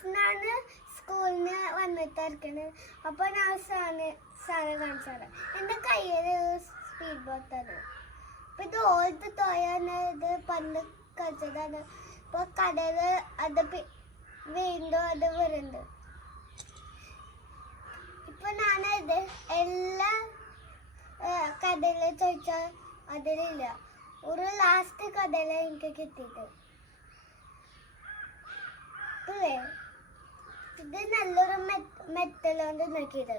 ഫ്രണ്ട്സിനാണ് സ്കൂളിൽ നിന്ന് വന്നിട്ടിരിക്കണത് അപ്പൊ ഞാൻ സാറെ കാണിച്ചത് എന്റെ കയ്യിൽ സ്പീഡ് ബോട്ടാണ് അപ്പൊ ഇത് ഓൾത്ത് തോയാണ് ഇത് പണ്ട് കളിച്ചതാണ്. ഇപ്പൊ കടയിൽ അത് വീണ്ടും അത് വരുന്നുണ്ട്. ഇപ്പൊ ഞാനത് എല്ലാ കഥയിലും ചോദിച്ചാൽ അതിലില്ല. ഒരു ലാസ്റ്റ് കഥയിലെ എനിക്ക് കിട്ടിയിട്ട് ഇത് നല്ലൊരു മെറ്റലോണ്ട് നോക്കിയത്.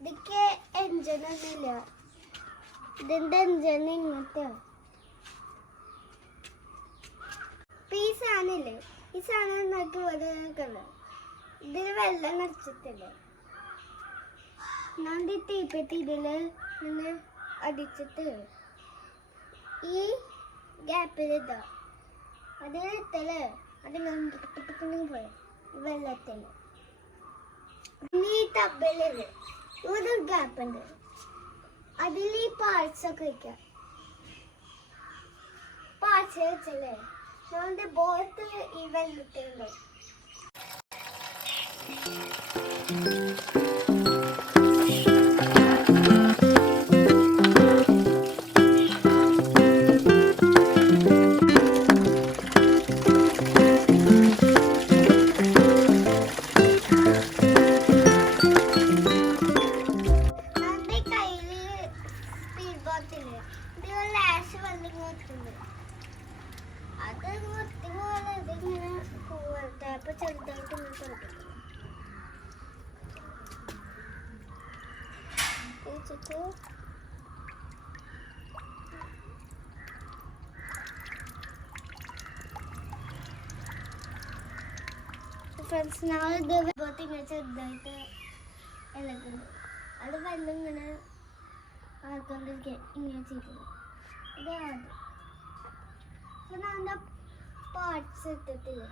ഇതിക്ക് എഞ്ചിനൊന്നുമില്ല ഇതിന്റെ എൻജിൻ ഇങ്ങനത്തെ ഈ സാധനമില്ലേ? ഈ സാധനം നോക്കി ഇവിടെ നിൽക്കുന്നത് ഇതിൽ വെള്ളം നിറച്ചിട്ടില്ല? ഞാൻ ഈ തീപ്പെട്ടി ഇതിൽ നിന്ന് അടിച്ചിട്ട് ഈ ഗ്യാപ്പിൽ ഇതാ. അത് നന്ദി പോയി വെള്ളത്തിൽ ഈ ടബിലിൽ ഒരു ഗ്യാപ്പ് ഉണ്ട്. അതിൽ ഈ പാർട്സ് ഒക്കെ വെക്കാം. പാർട്സ് വെച്ചല്ലേ? നമ്മുടെ ബോട്ട് ഈ വെച്ചിട്ട് ഫ്രണ്ട്സ് ഞങ്ങൾ ഇത് ബോട്ട് ഇങ്ങനെ ചെറുതായിട്ട് ഇളകുന്നു. അത് വെള്ളം ഇങ്ങനെ ആർക്കൊണ്ടിരിക്കുക ഇങ്ങനെ ചെയ്തത് ഇതാണ്. അപ്പൊ ഞാൻ പാർട്സ് ഇട്ടിട്ടില്ല?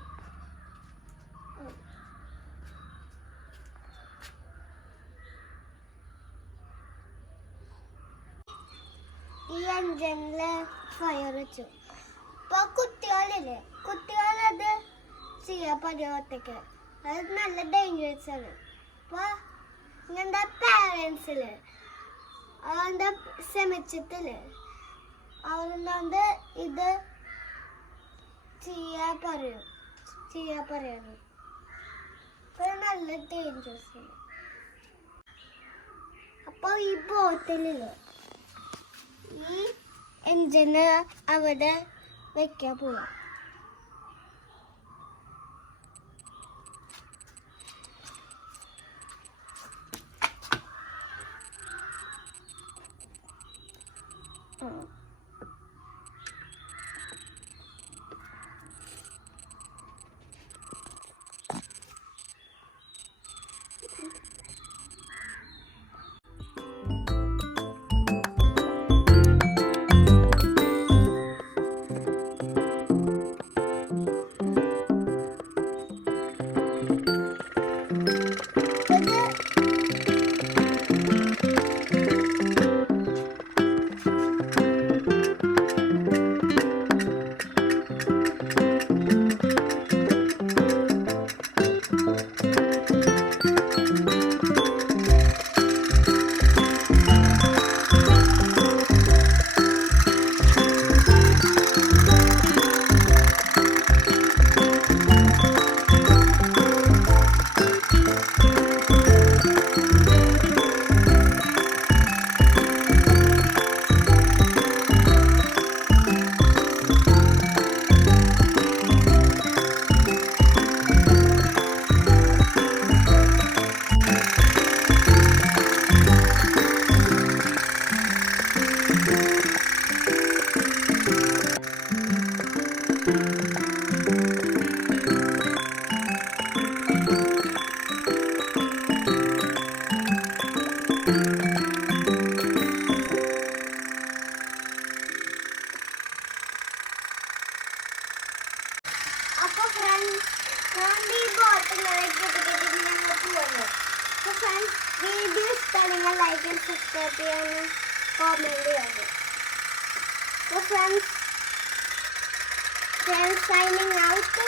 എൻജിനിൽ ഫയർ വെച്ചു ഇപ്പൊ കുട്ടികളില്ലേ? കുട്ടികളത് ചെയ്യാ പരുവത്തൊക്കെ. അത് നല്ല ഡേഞ്ചറസ് ആണ്. അപ്പൊ ഇങ്ങനത്തെ പാരൻസിൽ അവന്റെ ശ്രമിച്ചിട്ടില്ലേ? അവരോട് ഇത് ചെയ്യാ പറയും. ചെയ്യാ പറയുന്നു നല്ല ഡേഞ്ചറസ് ആണ്. ഈ ബോട്ടിലില്ലേ എൻജിന് അവിടെ വെക്കാൻ പോവാം. വീഡിയോ ഇഷ്ടമാണെങ്കിൽ ലൈക്ക് ആൻഡ് സബ്സ്ക്രൈബ് ചെയ്യാനും കോമെന്റ് ചെയ്യാനും. അപ്പൊ ഫ്രണ്ട്സ് ഫ്രണ്ട്സ് സൈനിങ് ഔട്ട്